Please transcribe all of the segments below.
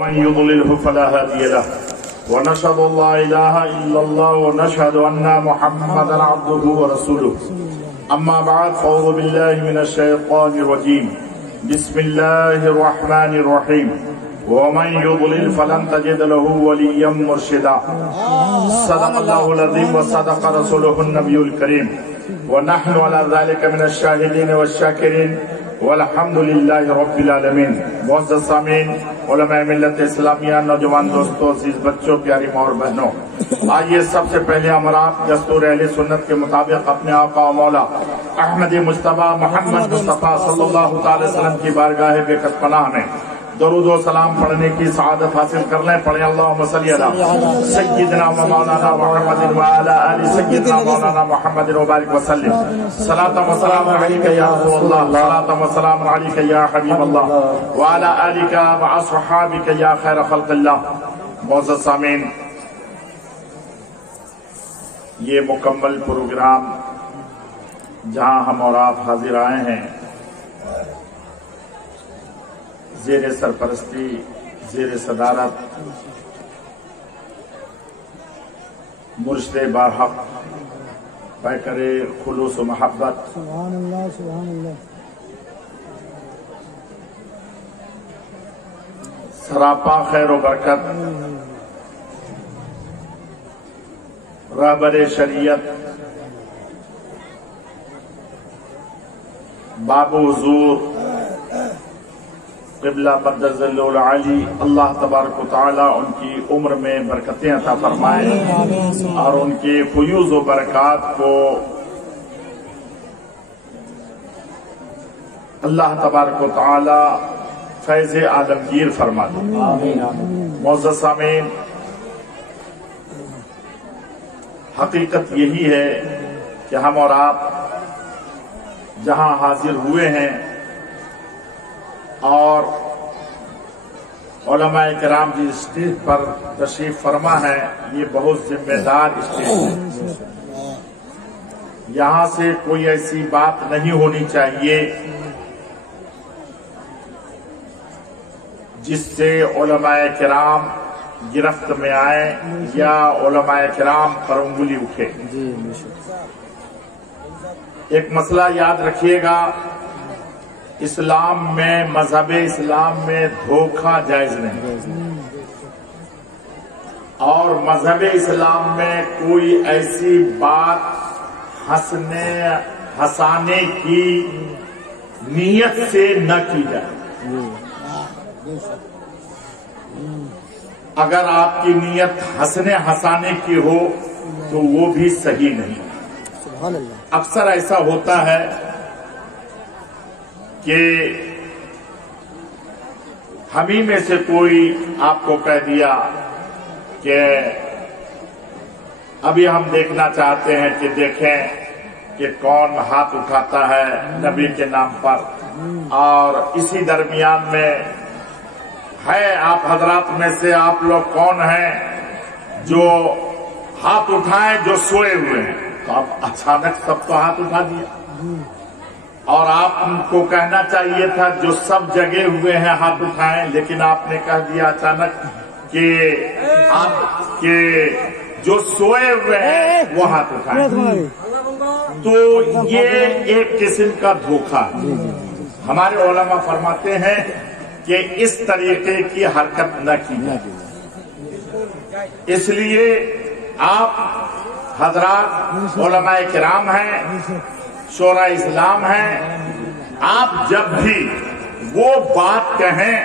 من يضلله فلا هادي له ونشهد ان لا اله الا الله ونشهد ان محمدا عبده ورسوله اما بعد فاعوذ بالله من الشيطان الرجيم بسم الله الرحمن الرحيم ومن يضلل فلن تجد له وليا مرشدا صدق الله العظيم وصدق رسوله النبي الكريم ونحن على ذلك من الشاهدين والشاكرين والحمد للہ رب العالمین۔ معزز سامعین، علماء ملت اسلامیہ، نوجوان دوستوں، عزیز بچوں، پیاری ماں اور بہنوں، آئیے سب سے پہلے ہم آپ دستور اہل سنت کے مطابق اپنے آقا و مولا احمد مجتبیٰ محمد مصطفیٰ صلی اللہ تعالی وسلم کی بارگاہ بیکت پناہ میں درود و سلام پڑھنے کی سعادت حاصل کر لیں۔ پڑھیں اللہم صلی علی سیدنا و مولانا محمد و علی آل سیدنا مولانا محمد و بارک وسلم۔ صلاۃ و سلام علیک یا رسول اللہ، صلاۃ و سلام علیک یا حبیب اللہ، و علی آلک و اصحابک یا خیر خلق اللہ۔ معزز سامعین، یہ مکمل پروگرام جہاں ہم اور آپ حاضر آئے ہیں، زیر سرپرستی، زیر صدارت مرشد برحق پیکر خلوص و محبت سبحان اللہ سبحان اللہ سراپا خیر و برکت رہبر شریعت باب حضور قبلہ مقدس ذل العالی، اللہ تبارک و تعالی ان کی عمر میں برکتیں عطا فرمائے اور ان کے فیوز و برکات کو اللہ تبارک و تعالی فیض عالمگیر فرما دے۔ معزز سامعین، حقیقت یہی ہے کہ ہم اور آپ جہاں حاضر ہوئے ہیں اور علماء کرام کی اسٹیج پر تشریف فرما ہے، یہ بہت ذمہ دار اسٹیج ہے۔ یہاں سے کوئی ایسی بات نہیں ہونی چاہیے جس سے علماء کرام گرفت میں آئے یا علماء کرام پر انگلی اٹھے۔ ایک مسئلہ یاد رکھیے گا، اسلام میں، مذہب اسلام میں دھوکہ جائز نہیں، اور مذہب اسلام میں کوئی ایسی بات ہنسانے کی نیت سے نہ کی جائے۔ اگر آپ کی نیت ہنسانے کی ہو تو وہ بھی صحیح نہیں۔ اکثر ایسا ہوتا ہے کہ ہمیں میں سے کوئی آپ کو کہہ دیا کہ ابھی ہم دیکھنا چاہتے ہیں کہ دیکھیں کہ کون ہاتھ اٹھاتا ہے نبی کے نام پر، اور اسی درمیان میں ہے آپ حضرات میں سے آپ لوگ کون ہیں جو ہاتھ اٹھائیں جو سوئے ہوئے ہیں؟ تو اب اچانک سب کو ہاتھ اٹھا دیا، اور آپ کو کہنا چاہیے تھا جو سب جگے ہوئے ہیں ہاتھ اٹھائیں، لیکن آپ نے کہہ دیا اچانک کہ آپ کے جو سوئے ہوئے ہیں وہ ہاتھ اٹھائیں۔ تو یہ ایک قسم کا دھوکہ ہے۔ ہمارے علماء فرماتے ہیں کہ اس طریقے کی حرکت نہ کی جائے۔ اس لیے آپ حضرات علماء کرام ہیں، شورا اسلام ہیں، آپ جب بھی وہ بات کہیں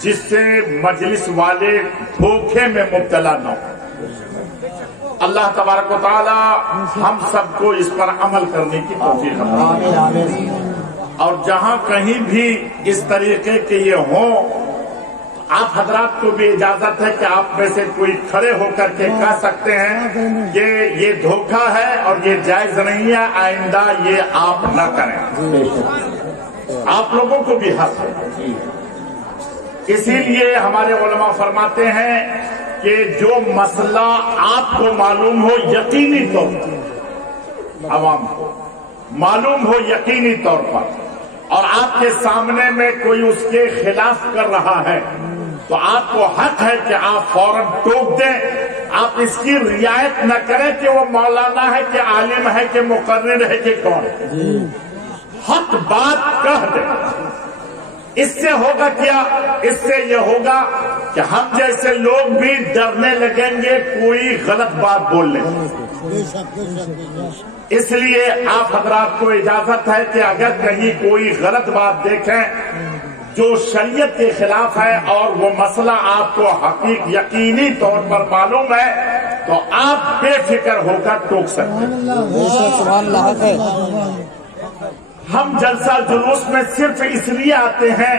جس سے مجلس والے دھوکے میں مبتلا نہ ہو، اللہ تبارک و تعالی ہم سب کو اس پر عمل کرنے کی توفیق عطا فرمائے۔ اور جہاں کہیں بھی اس طریقے کے یہ ہوں، آپ حضرات کو بھی اجازت ہے کہ آپ میں سے کوئی کھڑے ہو کر کے کہہ سکتے ہیں کہ یہ دھوکہ ہے اور یہ جائز نہیں ہے، آئندہ یہ آپ نہ کریں۔ آپ لوگوں کو بھی حق ہے۔ اسی لیے ہمارے علماء فرماتے ہیں کہ جو مسئلہ آپ کو معلوم ہو یقینی طور پر، عوام کو معلوم ہو یقینی طور پر، اور آپ کے سامنے میں کوئی اس کے خلاف کر رہا ہے، تو آپ کو حق ہے کہ آپ فوراً ٹوک دیں. آپ اس کی رعایت نہ کریں کہ وہ مولانا ہے کہ عالم ہے کہ مقرر ہے کہ کون ہے. حق بات کہہ دیں. اس سے ہوگا کیا؟ اس سے یہ ہوگا کہ ہم جیسے لوگ بھی ڈرنے لگیں گے کوئی غلط بات بولنے. اس لیے آپ حضرات کو اجازت ہے کہ اگر کہیں کوئی غلط بات دیکھیں جو شریعت کے خلاف ہے اور وہ مسئلہ آپ کو یقینی طور پر معلوم ہے تو آپ بے فکر ہو کر ٹوک سکتے ہیں. ہم جلسہ جلوس میں صرف اس لیے آتے ہیں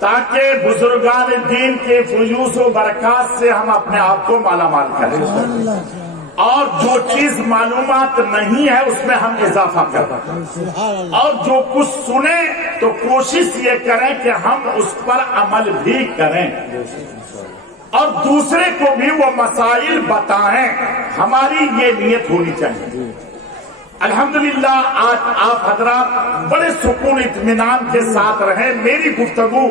تاکہ بزرگان دین کے فیوض و برکات سے ہم اپنے آپ کو مالا مال کریں اور جو چیز معلومات نہیں ہے اس میں ہم اضافہ کریں اور جو کچھ سنیں تو کوشش یہ کریں کہ ہم اس پر عمل بھی کریں اور دوسرے کو بھی وہ مسائل بتائیں. ہماری یہ نیت ہونی چاہیے. الحمدللہ آج آپ حضرات بڑے سکون اطمینان کے ساتھ رہیں. میری گفتگو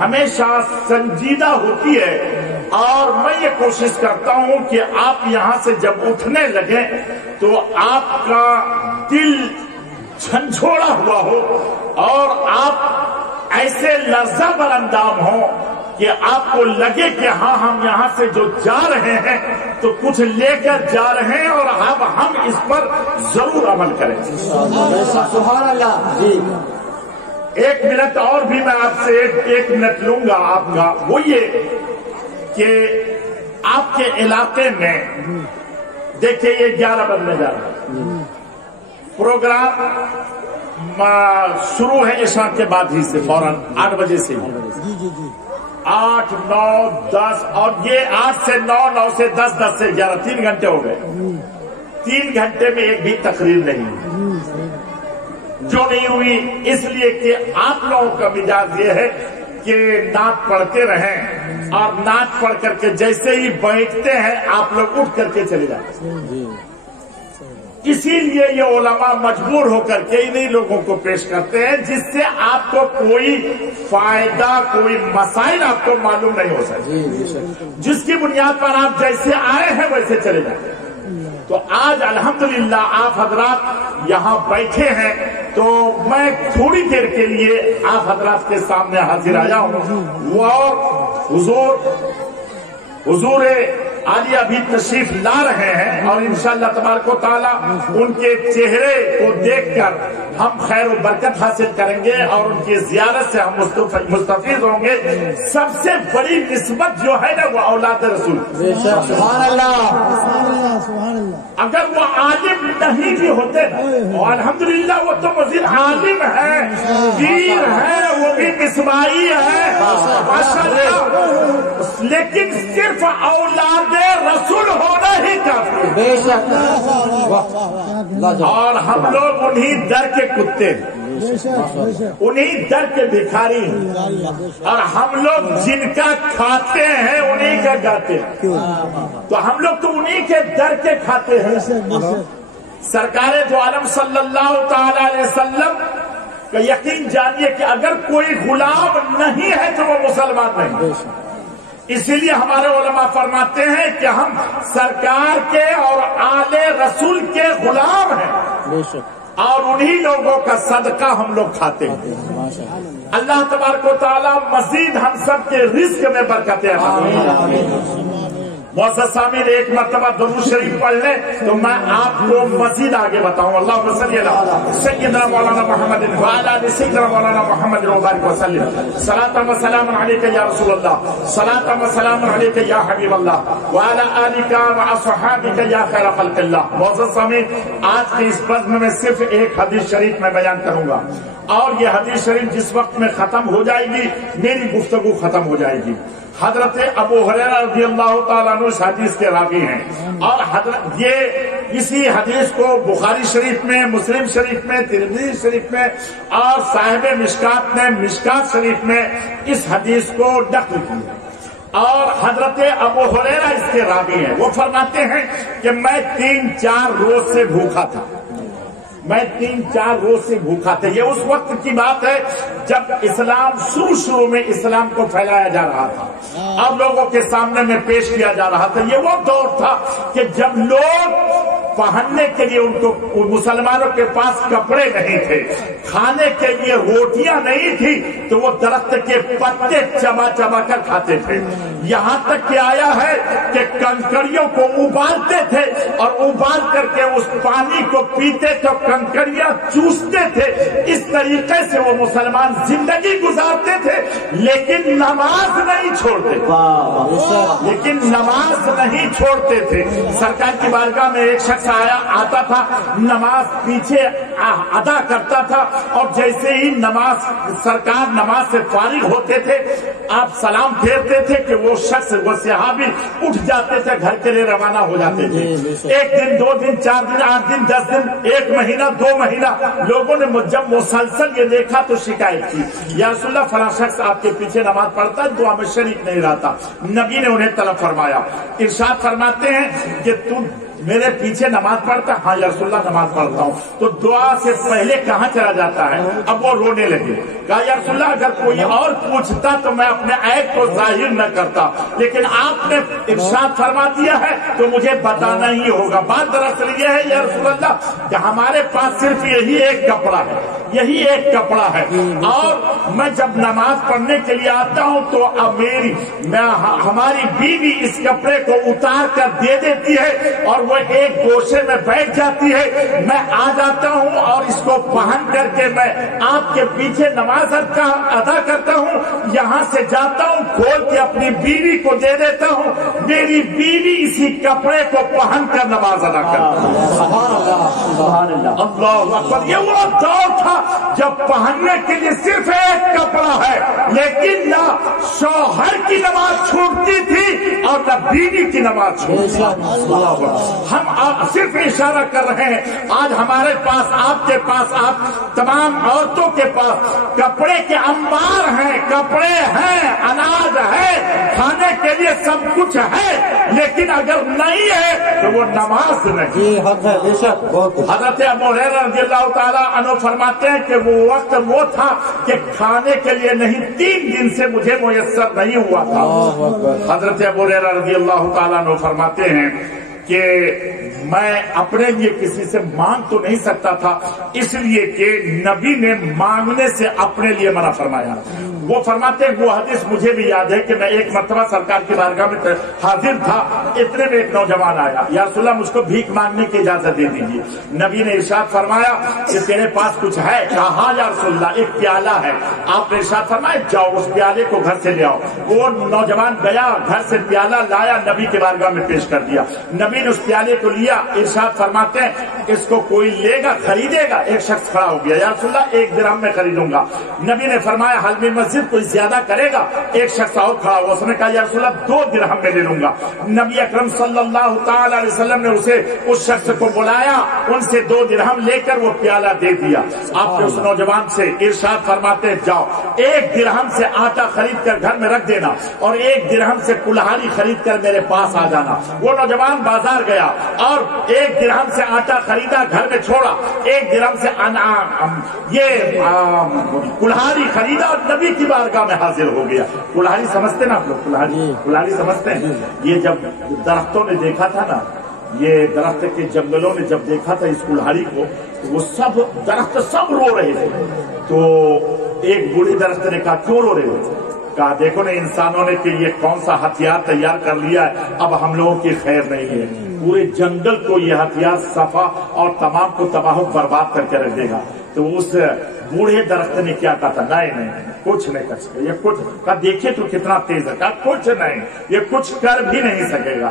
ہمیشہ سنجیدہ ہوتی ہے اور میں یہ کوشش کرتا ہوں کہ آپ یہاں سے جب اٹھنے لگیں تو آپ کا دل جھنجھوڑا ہوا ہو اور آپ ایسے لرزہ بر اندام ہوں کہ آپ کو لگے کہ ہاں ہم یہاں سے جو جا رہے ہیں تو کچھ لے کر جا رہے ہیں اور اب ہم اس پر ضرور عمل کریں. سبحان اللہ. ایک منٹ اور بھی میں آپ سے ایک منٹ لوں گا آپ کا. وہ یہ کہ آپ کے علاقے میں دیکھیں یہ 11 بجنے جا رہا ہے. پروگرام شروع ہے عشاء کے بعد ہی سے فوراً 8 بجے سے 8, 9, 10 اور یہ 8 سے 9, 9 سے 10, 10 سے 11 3 گھنٹے ہو گئے. 3 گھنٹے میں ایک بھی تقریر نہیں جو نہیں ہوئی اس لیے کہ آپ لوگوں کا مزاج یہ ہے کہ نعت پڑھتے رہیں اور نعت پڑھ کر کے جیسے ہی بیٹھتے ہیں آپ لوگ اٹھ کر کے چلے جاتے ہیں. اسی لیے یہ علماء مجبور ہو کر کے انہی لوگوں کو پیش کرتے ہیں جس سے آپ کو کوئی فائدہ کوئی مسائل آپ کو معلوم نہیں ہو سکتے جس کی بنیاد پر آپ جیسے آئے ہیں ویسے چلے جاتے ہیں. تو آج الحمدللہ آپ حضرات یہاں بیٹھے ہیں تو میں تھوڑی دیر کے لیے آپ حضرات کے سامنے حاضر آیا ہوں. وہ حضور عالیہ بھی تشریف لا رہے ہیں اور انشاءاللہ تبارک و تعالیٰ ان کے چہرے کو دیکھ کر ہم خیر و برکت حاصل کریں گے اور ان کی زیارت سے ہم مستفید ہوں گے. سب سے بڑی نسبت جو ہے نا وہ اولاد رسول. سبحان اللہ. اگر وہ عالم نہیں بھی ہوتے اور الحمدللہ وہ تو مزید عالم ہے پیر ہے وہ بھی مصباحی ہے ماشاءاللہ لیکن صرف اولاد رسول ہونا ہی کافی. بے شک. اور ہم لوگ انہی در کے کتے انہی در کے بھکاری اور ہم لوگ جن کا کھاتے ہیں انہی کا گاتے ہیں. تو ہم لوگ تو انہی کے در کے کھاتے ہیں. سرکار دو عالم صلی اللہ تعالی علیہ وسلم کا یقین جانیے کہ اگر کوئی غلام نہیں ہے تو وہ مسلمان نہیں. اسی لیے ہمارے علماء فرماتے ہیں کہ ہم سرکار کے اور آل رسول کے غلام ہیں اور انہی لوگوں کا صدقہ ہم لوگ کھاتے ہیں. اللہ تبارک و تعالی مزید ہم سب کے رزق میں برکتیں عطا فرمائے. معزز سامعین ایک مرتبہ درود شریف پڑھ لیں تو میں آپ کو مزید آگے بتاؤں. اللہم صلی علی سیدنا مولانا محمد وعلی آل سیدنا مولانا محمد وبارک وسلم. صلاۃ و سلام علیک یا رسول اللہ. صلاۃ و سلام علیک یا حبیب اللہ وعلی آلک واصحابک یا خیر خلق اللہ. معزز سامعین آج کے اس بزم میں صرف ایک حدیث شریف میں بیان کروں گا اور یہ حدیث شریف جس وقت میں ختم ہو جائے گی میری گفتگو ختم ہو جائے گی. حضرت ابو ہریرہ رضی اللہ تعالیٰ عنہ اس حدیث کے راوی ہیں اور حضرت یہ اسی حدیث کو بخاری شریف میں مسلم شریف میں ترمذی شریف میں اور صاحب مشکات نے مشکات شریف میں اس حدیث کو نقل کیا اور حضرت ابو ہریرہ اس کے راوی ہیں. وہ فرماتے ہیں کہ میں 3-4 روز سے بھوکا تھا. میں 3-4 روز سے بھوکا تھا. یہ اس وقت کی بات ہے جب اسلام شروع میں اسلام کو پھیلایا جا رہا تھا اور لوگوں کے سامنے میں پیش کیا جا رہا تھا، یہ وہ دور تھا کہ جب لوگ پہننے کے لیے ان کو مسلمانوں کے پاس کپڑے نہیں تھے، کھانے کے لیے روٹیاں نہیں تھی، تو وہ درخت کے پتے چبا چبا کر کھاتے تھے۔ یہاں تک کہ آیا ہے کہ کنکریوں کو ابالتے تھے اور ابال کر کے اس پانی کو پیتے تو کنکریاں چوستے تھے۔ اس طریقے سے وہ مسلمان زندگی گزارتے تھے، لیکن نماز نہیں چھوڑتے تھے۔ سرکار کی بارگاہ میں ایک شخص آتا تھا، نماز پیچھے ادا کرتا تھا، اور جیسے ہی سرکار نماز سے فارغ ہوتے تھے، آپ سلام پھیرتے تھے کہ وہ شخص، وہ صحابی اٹھ جاتے تھے، گھر کے لیے روانہ ہو جاتے تھے۔ ایک دن، 2 دن، 4 دن، 8 دن، 10 دن، 1 مہینہ، 2 مہینہ، لوگوں نے جب مسلسل یہ دیکھا تو شکایت کی، یا رسول اللہ فلاں شخص آپ کے پیچھے نماز پڑھتا ہے، دعا میں شریک نہیں رہتا۔ نبی نے انہیں طلب فرمایا، ارشاد فرماتے ہیں کہ تم میرے پیچھے نماز پڑھتا؟ ہاں یا رسول اللہ نماز پڑھتا ہوں۔ تو دعا سے پہلے کہاں چلا جاتا ہے؟ اب وہ رونے لگے، کہا یا رسول اللہ اگر کوئی اور پوچھتا تو میں اپنے عیب کو ظاہر نہ کرتا، لیکن آپ نے ارشاد فرما دیا ہے تو مجھے بتانا ہی ہوگا۔ بات دراصل یہ ہے یا رسول اللہ کہ ہمارے پاس صرف یہی ایک کپڑا ہے، اور میں جب نماز پڑھنے کے لیے آتا ہوں تو اب ہماری بیوی اس کپڑے کو اتار کر دے دیتی ہے اور وہ ایک گوشے میں بیٹھ جاتی ہے، میں آ جاتا ہوں اور اس کو پہن کر کے میں آپ کے پیچھے نماز ادا کرتا ہوں، یہاں سے جاتا ہوں، کھول کے اپنی بیوی کو دے دیتا ہوں، میری بیوی اسی کپڑے کو پہن کر نماز ادا کرتی ہے۔ اللہ اکبر! یہ وہ دور تھا جب پہننے کے لیے صرف ایک کپڑا ہے، لیکن نہ شوہر کی نماز چھوٹتی تھی اور نہ بیوی کی نماز چھوٹتی تھی۔ ہم صرف اشارہ کر رہے ہیں، آج ہمارے پاس، آپ کے پاس، آپ تمام عورتوں کے پاس کپڑے کے انبار ہیں، کپڑے ہیں، اناج ہے، کھانے کے لیے سب کچھ ہے، لیکن اگر نہیں ہے تو وہ نماز نہیں۔ حضرت ابو ہریرہ رضی اللہ تعالیٰ عنہ فرماتے ہیں کہ وہ وقت وہ تھا کہ کھانے کے لیے نہیں 3 دن سے مجھے میسر نہیں ہوا تھا۔ حضرت ابو ہریرہ رضی اللہ تعالیٰ عنہ فرماتے ہیں کہ میں اپنے لیے کسی سے مانگ تو نہیں سکتا تھا، اس لیے کہ نبی نے مانگنے سے اپنے لیے منع فرمایا۔ وہ فرماتے ہیں، وہ حدیث مجھے بھی یاد ہے کہ میں ایک مرتبہ سرکار کی بارگاہ میں حاضر تھا، اتنے میں ایک نوجوان آیا، یا رسول اللہ مجھ کو بھیک مانگنے کی اجازت دے دیجیے۔ نبی نے ارشاد فرمایا کہ تیرے پاس کچھ ہے؟ کہا ہاں یا رسول اللہ ایک پیالہ ہے۔ آپ نے ارشاد فرمایا جاؤ اس پیالے کو گھر سے لے آؤ۔ وہ نوجوان گیا، گھر سے پیالہ لایا، نبی کی بارگاہ میں پیش کر دیا۔ نبی نے اس پیالے کو لیا، ارشاد فرماتے ہیں اس کو کوئی لے گا، خریدے گا؟ ایک شخص کھڑا ہو گیا، یا رسول اللہ 1 درہم میں خریدوں گا۔ نبی نے فرمایا حل میں مسجد کوئی زیادہ کرے گا؟ ایک شخص اور کھڑا ہوا، اس نے کہا یا رسول اللہ 2 درہم میں لے لوں گا۔ نبی اکرم صلی اللہ تعالی علیہ وسلم نے اس شخص کو بلایا، ان سے 2 درہم لے کر وہ پیالہ دے دیا۔ آپ نے اس نوجوان سے ارشاد فرماتے جاؤ 1 درہم سے آٹا خرید کر گھر میں رکھ دینا اور 1 درہم سے کلہاڑی خرید کر میرے پاس آ جانا۔ وہ نوجوان بازار گیا اور 1 درہم سے آٹا خریدا، گھر میں چھوڑا، 1 درہم سے کلہاڑی خریدا اور نبی کی بارگاہ میں حاضر ہو گیا۔ کلہاڑی سمجھتے نا آپ لوگ؟ کلہاڑی سمجھتے ہیں؟ یہ جب درختوں نے دیکھا تھا نا، یہ درخت کے جنگلوں نے جب دیکھا تھا اس کلہاڑی کو، وہ سب درخت سب رو رہے تھے۔ تو ایک بوڑھی درخت نے کہا کیوں رو رہے ہو؟ کہا دیکھو نا انسانوں نے کہ یہ کون سا ہتھیار تیار کر لیا ہے، اب ہم لوگوں کی خیر نہیں ہے، پورے جنگل کو یہ ہتھیار صفا اور تمام کو تباہ و برباد کر کے رکھ دے گا۔ تو اس بوڑھے درخت نے کیا کہا تھا؟ نہیں کچھ نہیں کر سکے، یہ کچھ کہا دیکھیے تو کتنا تیز ہے، کہا کچھ نہیں، یہ کچھ کر بھی نہیں سکے گا۔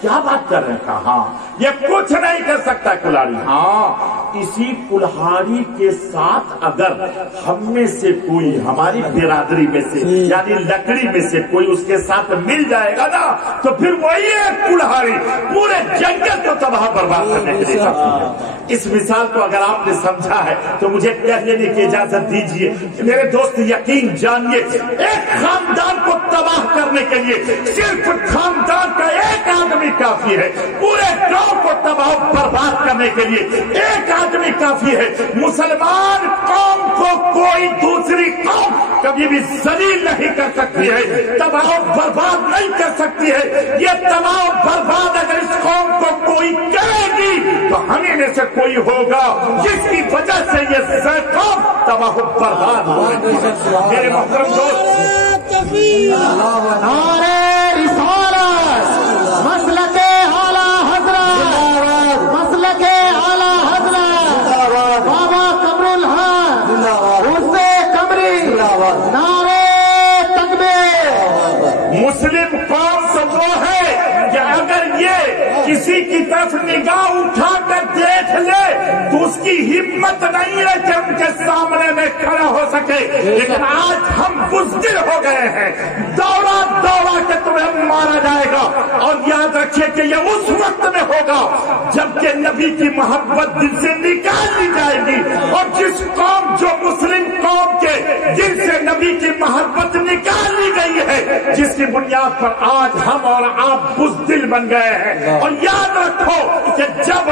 کیا بات کر رہے ہیں؟ کہا ہاں یہ کچھ نہیں کر سکتا کلہاڑی۔ ہاں اسی کلہاڑی کے ساتھ اگر ہم میں سے کوئی، ہماری برادری میں سے یعنی لکڑی میں سے کوئی اس کے ساتھ مل جائے گا نا، تو پھر وہی ایک کلہاڑی پورے جنگل کو تباہ برباد کرنے کے لیے کافی ہے۔ اس مثال کو اگر آپ نے سمجھا ہے تو مجھے کہہ لینے کی اجازت دیجیے میرے دوست، یقین جانیے ایک خاندان کو تباہ کرنے کے لیے صرف خاندان کا ایک آدمی کافی ہے، پورے گاؤں کو تباہ برباد کر کرنے کے لیے ایک آدمی کافی ہے. مسلمان قوم کو کوئی دوسری قوم کبھی بھی ذلیل نہیں کر سکتی ہے, تباہ و برباد نہیں کر سکتی ہے. یہ تباہ و برباد اگر اس قوم کو کوئی کرے گی تو ہمیں میں سے کوئی ہوگا جس کی وجہ سے یہ قوم تباہ و برباد ہو گئی. میرے محترم دوست, نعرہ رسالت, مسلک اعلی حضرت, مسلک اعلی حضرت, بابا قمر الحق, حسین قمری, نعرہ تکبیر. مسلم قوم تو وہ ہے کہ اگر یہ کسی کی طرف نگاہ اٹھا کر دیکھ لے تو اس کی ہمت نہیں ہے کہ ان کے سامنے میں کھڑا ہو سکے. لیکن آج ہم بزدل ہو گئے ہیں, دوڑا دوڑا کے تمہیں مارا جائے گا. اور یاد رکھیے کہ یہ اس وقت میں ہوگا جبکہ نبی کی محبت دل سے نکال لی جائے گی. اور جس قوم جو مسلم قوم کے دل سے نبی کی محبت نکال لی گئی ہے, جس کی بنیاد پر آج ہم اور آپ بزدل بن گئے ہیں. اور یاد رکھو کہ جب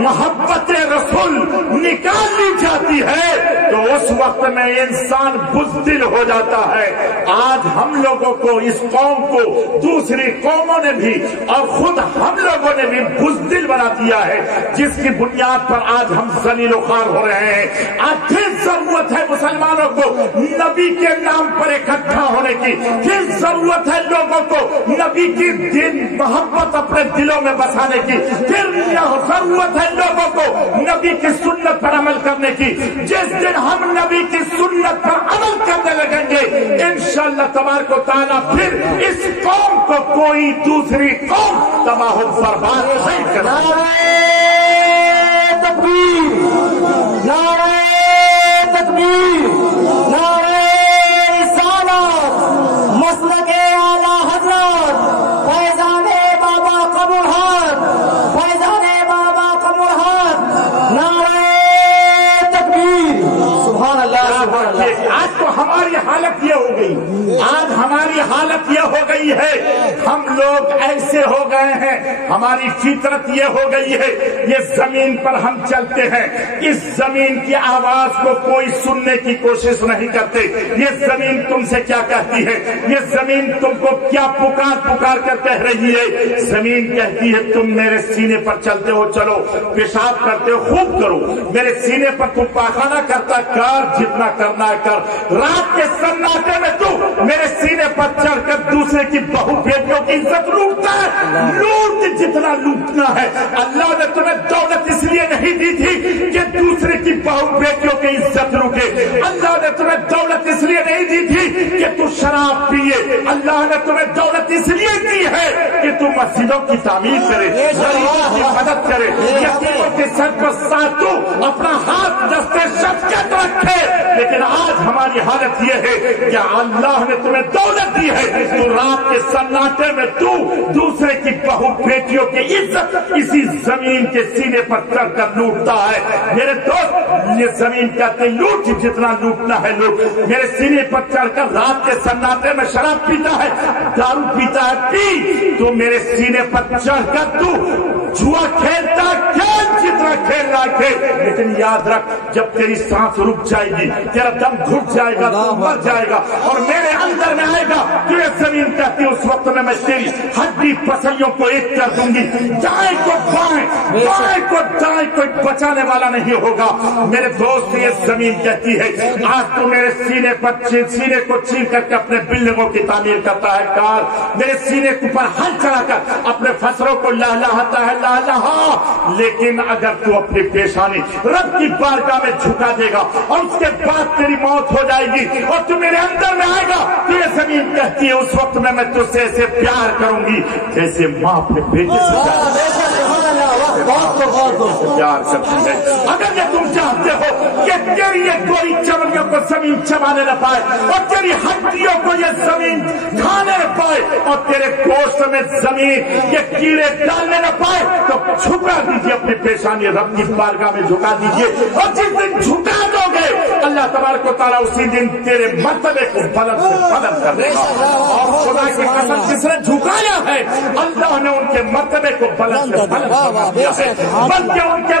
محبت رسول نکال لی جاتی ہے تو اس وقت میں انسان بزدل ہو جاتا ہے. آج ہم لوگوں کو, اس قوم کو دوسری قوموں نے بھی اور خود ہم لوگوں نے بھی بزدل بنا دیا ہے, جس کی بنیاد پر آج ہم ذلیل و خوار ہو رہے ہیں. آج پھر ضرورت ہے مسلمانوں کو نبی کے نام پر اکٹھا ہونے کی, پھر ضرورت ہے لوگوں کو نبی کی دین محبت اپنے دلوں میں بسانے کی, پھر ضرورت ہے لوگوں کو نبی کی سنت پر عمل کرنے کی. جس دن ہم نبی کی سنت پر عمل کرنے لگیں گے انشاءاللہ تبارک و تعالیٰ پھر اس قوم کو کوئی دوسری قوم تباہ و برباد نہیں کرے. نعرہ تکبیر, نعرہ تکبیر, نعرہ رسالت, مسلک اعلی حضرت, فیضان بابا قمر الحق, فیضان بابا قمر الحق, نعرہ تکبیر. سبحان اللہ, سبحان اللہ. آج تو ہماری حالت یہ ہو گئی, آج ہماری حالت یہ ہو گئی ہے, ہم لوگ ایسے ہو گئے ہیں, ہماری فطرت یہ ہو گئی ہے, یہ زمین پر ہم چلتے ہیں, اس زمین کی آواز کو کوئی سننے کی کوشش نہیں کرتے. یہ زمین تم سے کیا کہتی ہے, یہ زمین تم کو کیا پکار پکار کر کہہ رہی ہے. زمین کہتی ہے تم میرے سینے پر چلتے ہو, چلو پیشاب کرتے ہو خوب کرو, میرے سینے پر تم پاخانہ کرتا کر, جتنا کرنا کر. رات کے سناٹے میں تو میرے سینے پر چڑھ کر دوسرے کی بہو بیٹیوں کی عزت لوٹتا ہے, لوٹ جتنا لوٹنا ہے. اللہ نے تمہیں دولت اس لیے نہیں دی تھی کہ دوسرے کی بہو بیٹیوں کی عزت لوٹے. اللہ نے تمہیں دولت اس لیے نہیں دی تھی کہ تو شراب پیے. اللہ نے تمہیں دولت اس لیے دی ہے کہ تو مسجدوں کی تعمیر کرے, غریبوں کی مدد کرے, یتیموں کے سر پر ساتھ تو اپنا ہاتھ دستے شفقت رکھے. لیکن آج ہماری حالت یہ ہے کہ اللہ نے تمہیں دولت دی ہے تو رات کے سناٹے میں تو دوسرے کی بہو بیٹیوں کی عزت اسی زمین کے سینے پر چڑھ کر لوٹتا ہے. میرے دوست, یہ زمین کہتے لوٹ, جتنا لوٹنا ہے لوٹ. میرے سینے پر چڑھ کر رات کے سناٹے میں شراب پیتا ہے, دارو پیتا ہے, پی. تو میرے سینے پر چڑھ کر تو جوا کھیلتا کھیل, جتنا کھیلنا کھیل. لیکن یاد رکھ, جب تیری سانس رک جائے گی, تیرا دم گھٹ جائے گا, تو مر جائے گا اور میرے اندر میں آئے گا تو یہ زمین کہتی اس وقت میں تیری ہڈی پسلیوں کو ایک کر دوں گی. دائیں کو بائیں, بائیں کو دائیں, کوئی بچانے والا نہیں ہوگا. میرے دوست, یہ زمین کہتی ہے آج تو میرے سینے پر سینے کو چیر کر کے اپنے بلڈنگوں کی تعمیر کرتا ہے کار, میرے سینے کے اوپر ہل چڑھا کر اپنے فصلوں کو لہلاتا ہے لہلا. لیکن اگر تو اپنی پیشانی رب کی بارگاہ میں جھکا دے گا اور اس کے بعد تیری موت ہو جائے گی اور تو میرے اندر میں آئے گا تو یہ زمین کہتی ہے اس وقت میں تجھ سے ایسے پیار کروں گی جیسے ماں اپنے بیٹے سے پیار کرتی ہے. اگر یہ تم چاہتے ہو کہ تیری یہ گوری چمڑیوں کو زمین چبانے نہ پائے اور تیری ہڈیوں کو یہ زمین کھانے نہ پائے اور تیرے گوشت میں زمین یہ کیڑے ڈالنے نہ پائے تو جھکا دیجیے اپنی پیشانی رب کی بارگاہ میں جھکا دیجیے. اور جس دن جھکا دو گے اللہ تبارک و تعالیٰ اسی دن تیرے مرتبے کو بلند سے بلند کر دے گا. اور خدا کی قسم جس نے جھکایا ہے اللہ نے ان کے مرتبے کو بلند سے بلند کر دیا ہے, بلکہ ان کے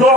2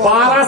12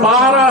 12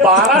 12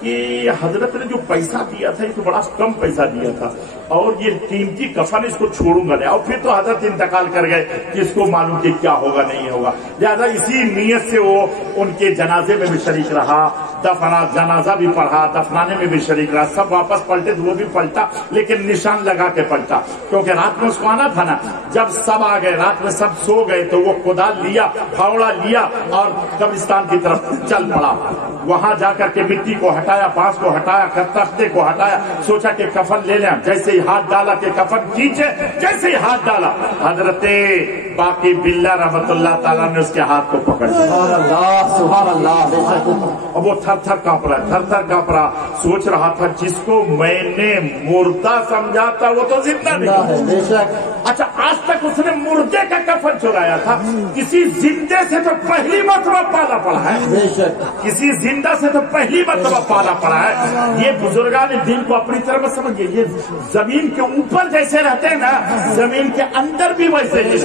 کہ حضرت نے جو پیسہ دیا تھا یہ تو بڑا کم پیسہ دیا تھا اور یہ قیمتی کفن اس کو چھوڑوں گا نہیں. اور پھر تو حضرت انتقال کر گئے کہ اس کو معلوم کہ کیا ہوگا نہیں ہوگا. لہٰذا اسی نیت سے وہ ان کے جنازے میں بھی شریک رہا, جنازہ بھی پڑھا, دفنانے میں بھی شریک رہا. سب واپس پلٹے تو وہ بھی پلٹا لیکن نشان لگا کے پلٹا, کیونکہ رات میں اس کو آنا تھا نا. جب سب آ گئے, رات میں سب سو گئے, تو وہ کدال لیا, پھاوڑا لیا اور قبرستان کی طرف چل پڑا. وہاں جا کر کے مٹی کو ہٹایا, بانس کو ہٹایا, تختے کو ہٹایا, سوچا کہ کفن لے لیں. جیسے ہی ہاتھ ڈالا کہ کفن کھینچے, جیسے ہی ہاتھ ڈالا حضرت باقی باللہ رحمت اللہ تعالیٰ نے اس کے ہاتھ کو پکڑ لیا. سبحان اللہ. اب وہ تھر تھر کانپ رہا, تھر تھر کانپ رہا, سوچ رہا تھا جس کو میں نے مردہ سمجھا تھا وہ تو زندہ نہیں. اچھا, آج تک اس نے مردے کا کفن چرایا تھا, کسی زندے سے تو پہلی مرتبہ پالا پڑا ہے, کسی زندہ سے تو پہلی مرتبہ پالا پڑا ہے. یہ بزرگان دین کو اپنی طرف سمجھیے, یہ زمین کے اوپر جیسے رہتے ہیں نا, زمین کے اندر بھی ویسے ہی,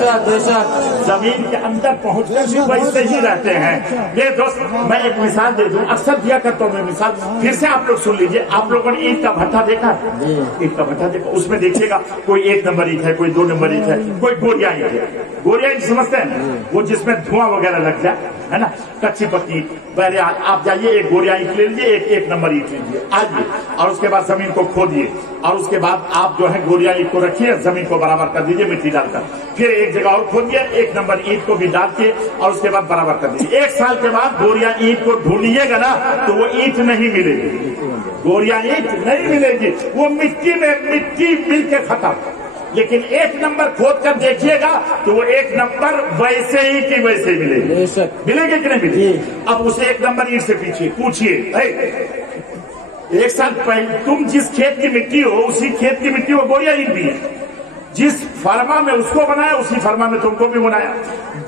زمین کے اندر پہنچ کر بھی ویسے ہی رہتے ہیں. یہ دوست میں ایک مثال دے دوں, اکثر دیا کرتا ہوں میں مثال, پھر سے آپ لوگ سن لیجئے. آپ لوگوں نے اینٹ کا بھٹا دیکھا, اینٹ کا بھٹا دیکھا, اس میں دیکھیے گا کوئی 1 نمبر اینٹ ہے, کوئی 2 نمبر اینٹ ہے, کوئی گوریا اینٹ ہے. گوریا اینٹ سمجھتے ہیں وہ جس میں دھواں وغیرہ لگ جائے ہے نا, کچی پکی. بہرحال آپ جائیے, ایک گوریا اینٹ لے لیجیے, 1 نمبر اینٹ لیجیے, آئیے, اور اس کے بعد زمین کو کھودیے, اور اس کے بعد آپ جو ہے گوریا اینٹ کو رکھیے, زمین کو برابر کر دیجیے مٹی ڈال کر. پھر ایک جگہ اور کھودیے, 1 نمبر اینٹ کو بھی ڈال کے, اور اس کے بعد برابر کر دیجیے. 1 سال کے بعد گوریا اینٹ کو ڈھونڈیے گا نا تو وہ اینٹ نہیں ملے گی, گوریا اینٹ نہیں ملے گی, وہ مٹی میں مٹی مل کے ختم. لیکن 1 نمبر کھود کر دیکھیے گا تو وہ 1 نمبر ویسے ہی کی ویسے ملے گی. ملے گی کہ نہیں ملے گی؟ اب اسے 1 نمبر اینٹ سے پوچھیے, 1 سال پہلے تم جس کھیت کی مٹی ہو اسی کھیت کی مٹی وہ گوریا اینٹ بھی ہے. جس فرما میں اس کو بنایا اسی فرما میں تم کو بھی بنایا,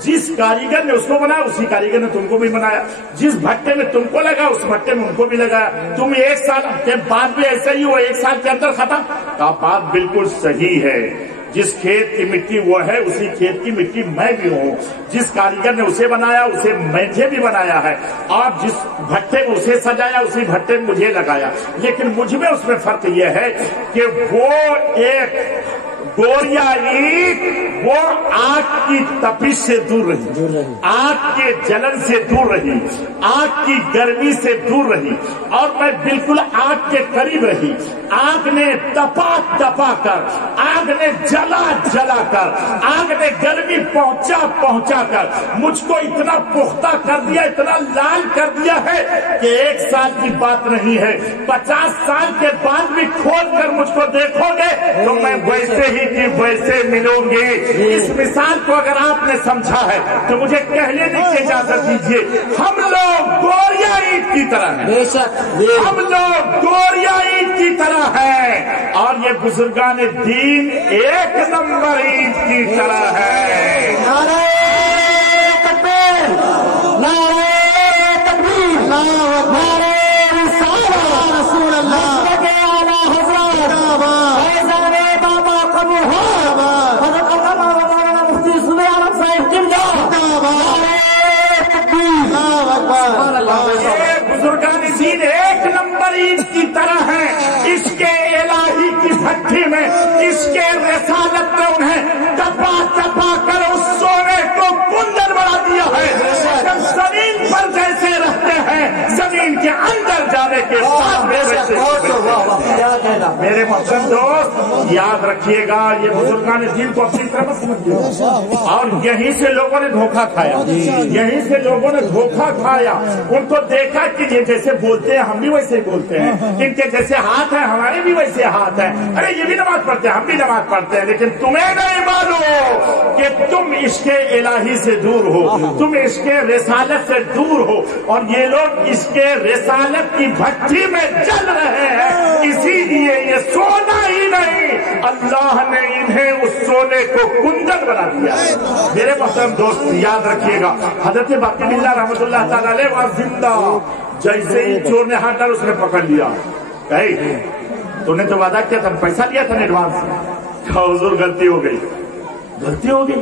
جس کاریگر نے اس کو بنایا اسی کاریگر نے تم کو بھی بنایا, جس بھٹے میں تم کو لگا اس بھٹے میں ان کو بھی لگایا. تم 1 سال کے بعد بھی ایسا ہی ہوا, 1 سال کے اندر ختم. کا بات بالکل صحیح ہے. جس کھیت کی مٹی وہ ہے اسی کھیت کی مٹی میں بھی ہوں. جس کاریگر نے اسے بنایا اسے مجھے بھی بنایا ہے, اور جس بھٹے میں اسے سجایا اسی بھٹے میں مجھے لگایا. لیکن مجھ میں اس میں فرق یہ ہے کہ وہ ایک گوریا اینٹ وہ آگ کی تپش سے دور رہی, آگ کے جلن سے دور رہی, آگ کی گرمی سے دور رہی, اور میں بالکل آگ کے قریب رہی. آگ نے تپا تپا کر, آگ نے جلا جلا کر, آگ نے گرمی پہنچا کر مجھ کو اتنا پختہ کر دیا, اتنا لال کر دیا ہے کہ 1 سال کی بات نہیں ہے, 50 سال کے بعد بھی کھول کر مجھ کو دیکھو گے تو میں ویسے ہی کی ویسے ملوں گے. اس مثال کو اگر آپ نے سمجھا ہے تو مجھے کہنے کی اجازت دیجیے, ہم لوگ گوریا اینٹ کی طرح ہیں, ہم لوگ گوریا اینٹ کی طرح ہیں, اور یہ بزرگان دین 1 نمبر اینٹ کی طرح ہے. نعرہ تکبیر, نعرہ تکبیر, نعرہ رسالت رسول اللہ, بزرگان دین 1 نمبر اینٹ کی طرح ہیں. اس کے الہی کی بھٹی میں, اس کے رسالت میں انہیں تپا تپا کر اس سونے کو کندن بنا دیا ہے. جب زمین پر جیسے رہتے ہیں زمین کے اندر جانے کے بعد میرے محترم دوست یاد رکھیے گا, یہ بزرگان دین کو اپنی طرف سمجھیے. اور یہیں سے لوگوں نے دھوکہ کھایا, یہیں سے لوگوں نے دھوکہ کھایا. ان کو دیکھا کہ یہ جیسے بولتے ہیں ہم بھی ویسے بولتے ہیں, ان کے جیسے ہاتھ ہیں ہمارے بھی ویسے ہاتھ ہیں, ارے یہ بھی نماز پڑھتے ہیں ہم بھی نماز پڑھتے ہیں, لیکن تمہیں نہیں معلوم کہ تم عشق الہی سے دور ہو, تم عشق رسالت سے دور ہو, اور یہ لوگ عشق رسالت کی بھٹی میں جل رہے ہیں. اسی لیے یہ سونا ہی نہیں, اللہ نے انہیں اس سونے کو کندن بنا دیا. میرے محترم دوست یاد رکھیے گا, حضرت باقی باللہ رحمت اللہ تعالیٰ علیہ وہ زندہ, جیسے ہی چور نے ہاتھ ڈالا اس نے پکڑ لیا. تو نے تو وعدہ کیا تھا, پیسہ لیا تھا ایڈوانس. حضور غلطی ہو گئی, غلطی ہو گئی.